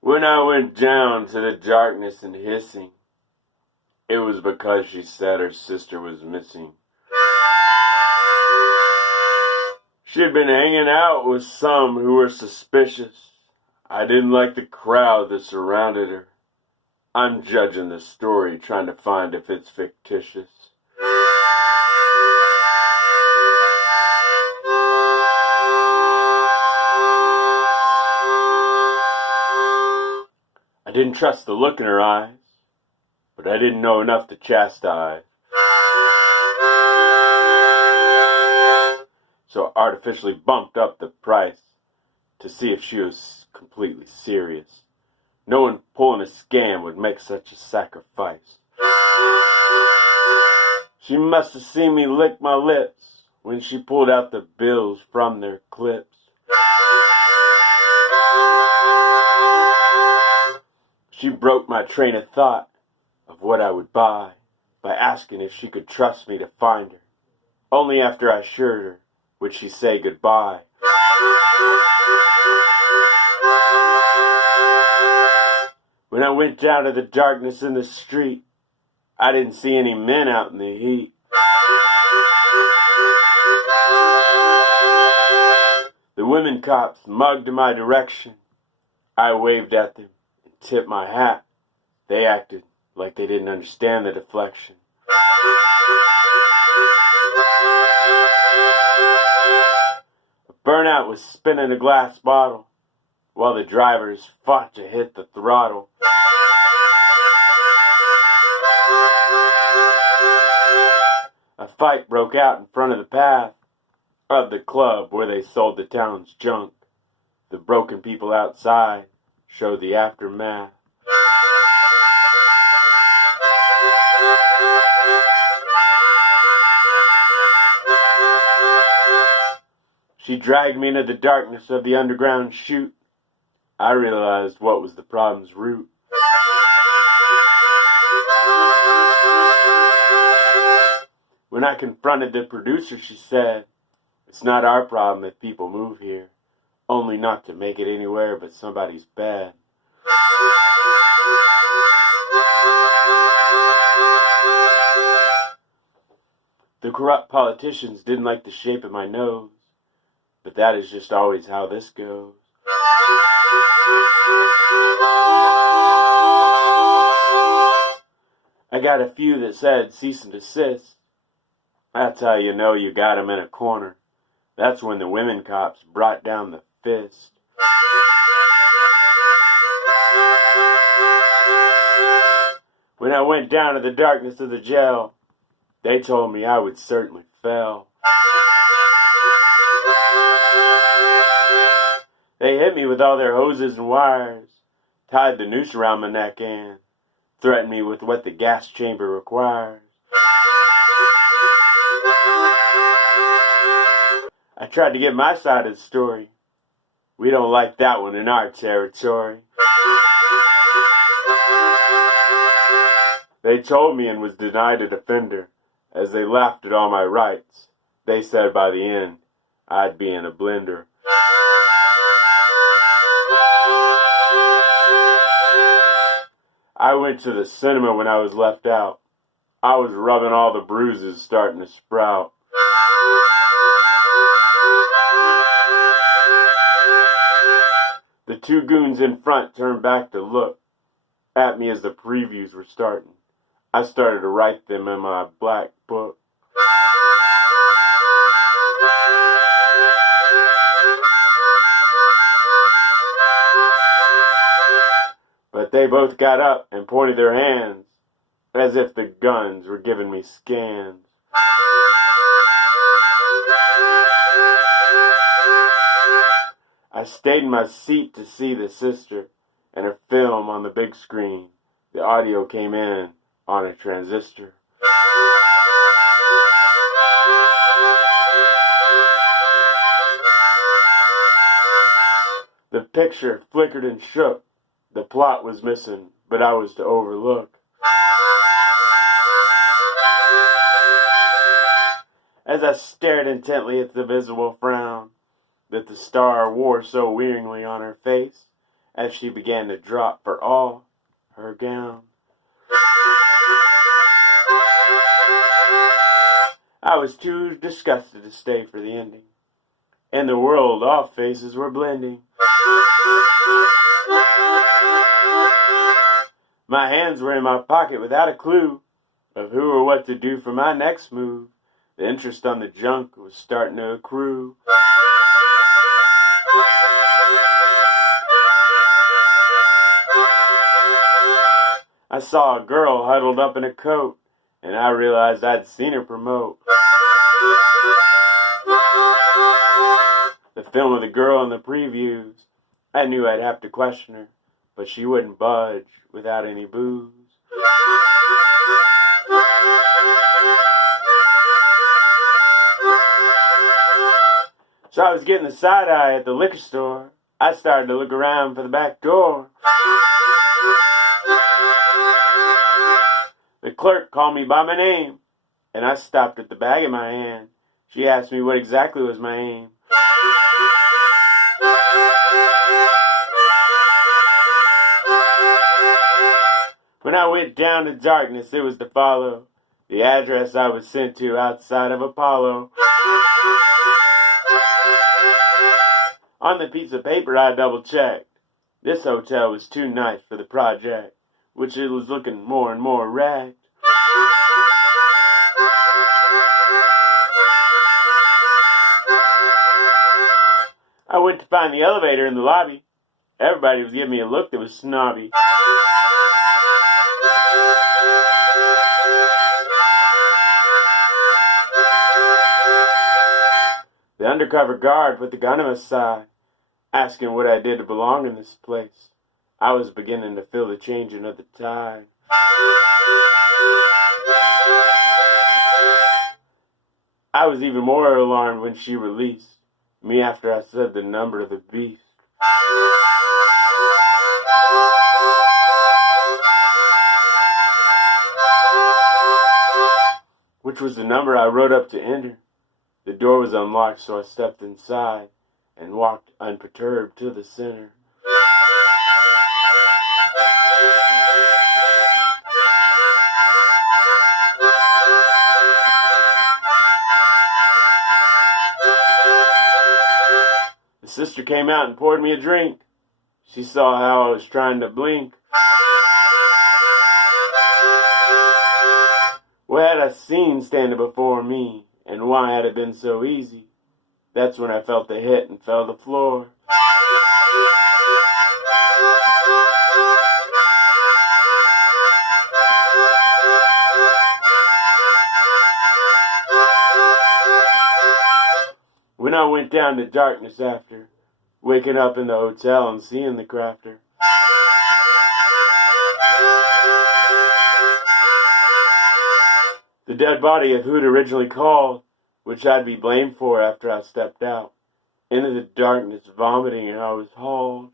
When I went down to the darkness and hissing, it was because she said her sister was missing. She had been hanging out with some who were suspicious. I didn't like the crowd that surrounded her. I'm judging the story, trying to find if it's fictitious. I didn't trust the look in her eyes, but I didn't know enough to chastise. So I artificially bumped up the price to see if she was completely serious. No one pulling a scam would make such a sacrifice. She must have seen me lick my lips when she pulled out the bills from their clips. She broke my train of thought of what I would buy by asking if she could trust me to find her. Only after I assured her would she say goodbye. When I went down to the darkness in the street, I didn't see any men out in the heat. The women cops mugged in my direction. I waved at them and tipped my hat. They acted like they didn't understand the deflection. A burnout was spinning a glass bottle while the drivers fought to hit the throttle. A fight broke out in front of the path of the club where they sold the town's junk. The broken people outside showed the aftermath. She dragged me into the darkness of the underground chute. I realized what was the problem's root. When I confronted the producer, she said, "It's not our problem if people move here, only not to make it anywhere but somebody's bed." The corrupt politicians didn't like the shape of my nose, but that is just always how this goes. I got a few that said cease and desist. That's how you know you got 'em in a corner. That's when the women cops brought down the fist. When I went down to the darkness of the jail, they told me I would certainly fail. They hit me with all their hoses and wires, tied the noose around my neck and threatened me with what the gas chamber requires. I tried to get my side of the story. We don't like that one in our territory. They told me and was denied a defender as they laughed at all my rights. They said by the end, I'd be in a blender. I went to the cinema when I was left out. I was rubbing all the bruises starting to sprout. The two goons in front turned back to look at me as the previews were starting. I started to write them in my black book. But they both got up and pointed their hands as if the guns were giving me scans. I stayed in my seat to see the sister and her film on the big screen. The audio came in on a transistor. The picture flickered and shook. The plot was missing, but I was to overlook. As I stared intently at the visible frown that the star wore so wearingly on her face, as she began to drop for all her gown. I was too disgusted to stay for the ending. In the world, all faces were blending. My hands were in my pocket without a clue of who or what to do for my next move. The interest on the junk was starting to accrue. I saw a girl huddled up in a coat, and I realized I'd seen her promote the film of the girl in the previews. I knew I'd have to question her, but she wouldn't budge without any booze. So I was getting the side eye at the liquor store. I started to look around for the back door. The clerk called me by my name, and I stopped at the bag in my hand. She asked me what exactly was my aim. When I went down to darkness, it was to follow the address I was sent to outside of Apollo. On the piece of paper I double-checked. This hotel was too nice for the project, which it was looking more and more ragged. I went to find the elevator in the lobby. Everybody was giving me a look that was snobby. The undercover guard put the gun to my side, asking what I did to belong in this place. I was beginning to feel the changing of the tide. I was even more alarmed when she released me after I said the number of the beast. Which was the number I wrote up to enter. The door was unlocked, so I stepped inside and walked unperturbed to the center. The sister came out and poured me a drink. She saw how I was trying to blink. What had I seen standing before me, and why had it been so easy? That's when I felt the hit and fell to the floor. When I went down to darkness after waking up in the hotel and seeing the crafter, the dead body of who'd originally called, which I'd be blamed for after I stepped out into the darkness, vomiting, and I was hauled.